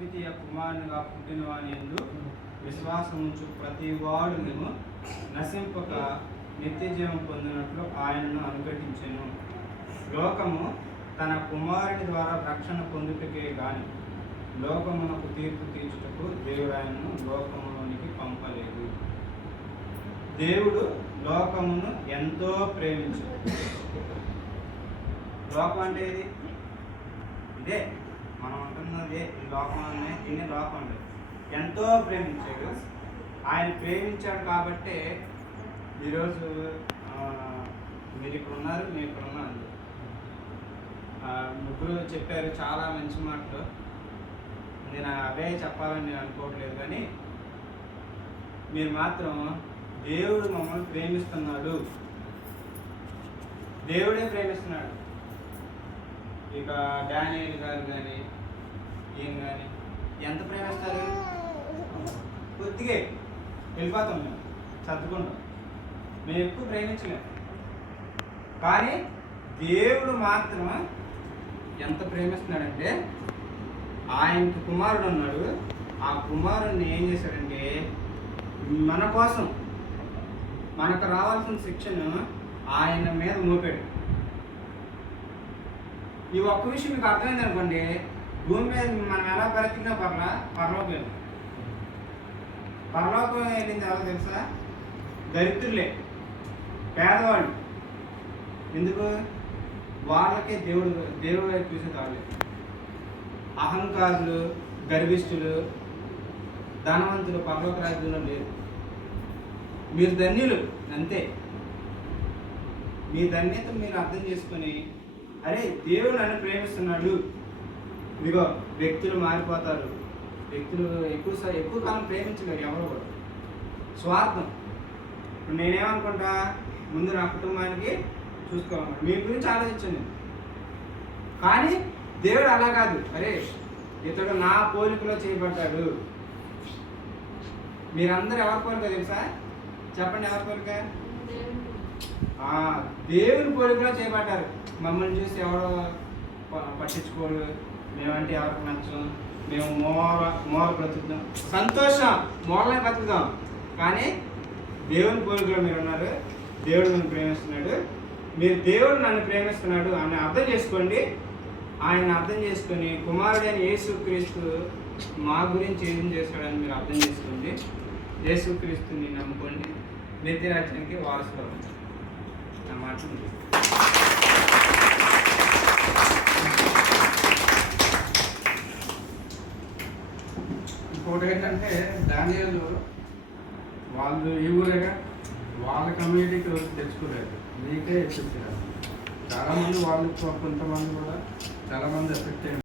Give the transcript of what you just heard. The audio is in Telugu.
అద్వితీయ కుమారునిగా పుట్టిన వాని యందు విశ్వాసం ఉంచు ప్రతి వాడును నశింపక నిత్య జీవం పొందినట్లు ఆయనను అనుగ్రహించెను. లోకము తన కుమారుని ద్వారా రక్షణ పొందుటకే గాని లోకమునకు తీర్పు తీర్చుటకు దేవుడు ఆయనను లోకములోనికి పంపలేదు. దేవుడు లోకమును ఎంతో ప్రేమించాడు. లోకం అంటే ఇది ఇదే మనం అంటున్నదే. ఈ లోకం అనే దీన్ని లోకం అంటే ఎంతో ప్రేమించాడు. ఆయన ప్రేమించాడు కాబట్టే ఈరోజు మీరు ఇక్కడ ఉన్నారు, నేను ఇక్కడ ఉన్నాను. ముగ్గురు చెప్పారు చాలా మంచి మాటలు. నేను అవే చెప్పాలని నేను అనుకోవట్లేదు, కానీ మీరు మాత్రం దేవుడు మమ్మల్ని ప్రేమిస్తున్నాడు, దేవుడే ప్రేమిస్తున్నాడు. ఇక డానియేల్ గారు కానీ ఈయన కానీ ఎంత ప్రేమిస్తారు? కొద్దిగా వెళ్ళిపోతాం, మేము సర్దుకుంటాం, మేము ఎక్కువ ప్రేమించలేము. కానీ దేవుడు మాత్రం ఎంత ప్రేమిస్తున్నాడంటే ఆయనకి కుమారుడు ఉన్నాడు. ఆ కుమారుడిని ఏం చేశాడంటే మన కోసం మనకు రావాల్సిన శిక్షను ఆయన మీద మోపాడు. ఈ ఒక్క విషయం మీకు అర్థమైంది అనుకోండి, భూమి మీద మనం ఎలా బ్రతికినా పరలోకం వెళ్ళి పరలోకం వెళ్ళింది ఎవరో తెలుసా? దరిద్రులే, పేదవాళ్ళు. ఎందుకు? వాళ్ళకే దేవుడు వైపు చూసేది వాళ్ళే. అహంకారులు, గర్విష్ఠులు, ధనవంతులు పరలోక రాజ్యంలో లేరు. మీరు ధన్యులు అంతే. మీ ధన్యత మీరు అర్థం చేసుకొని, అరే దేవుడు నన్ను ప్రేమిస్తున్నాడు. ఇదిగో వ్యక్తులు మారిపోతారు. వ్యక్తులు ఎక్కువ కాలం ప్రేమించలేరు ఎవరు కూడా. స్వార్థం. ఇప్పుడు నేనేమనుకుంటా, ముందు నా కుటుంబానికి చూసుకోవాలి, మీ గురించి ఆలోచించండి. కానీ దేవుడు అలా కాదు. అరే ఇతడు నా పోలికలో చేయబడ్డాడు. మీరందరూ ఎవరి పోలిక తెలుసా? చెప్పండి, ఎవరి పోలిక? దేవుని పోలికలో చేయబడ్డారు. మమ్మల్ని చూసి ఎవరో పట్టించుకోరు, మేమంటే ఎవరికి నచ్చం, మేము మోర బ్రతుకుతాం, సంతోషం, మోరలే బ్రతుకుతాం. కానీ దేవుని పోలికలో మీరు ఉన్నారు. దేవుడు నన్ను ప్రేమిస్తున్నాడు, మీరు దేవుడు నన్ను ప్రేమిస్తున్నాడు అని అర్థం చేసుకోండి. ఆయన అర్థం చేసుకొని కుమారుడైన యేసుక్రీస్తు మా గురించి ఏం చేస్తాడని మీరు అర్థం చేసుకోండి. యేసుక్రీస్తుని నమ్ముకోండి, నిత్యరాజ్యానికి వారసులు. నా మాట ఇంకోటి ఏంటంటే, డానియేలు వాళ్ళు ఈ ఊరేగా వాళ్ళ కమ్యూనిటీకి వచ్చి తెచ్చుకోలేదు, మీకే ఎఫెక్ట్. చాలామంది వాళ్ళు కొంతమంది కూడా చాలామంది ఎఫెక్ట్ అయ్యారు.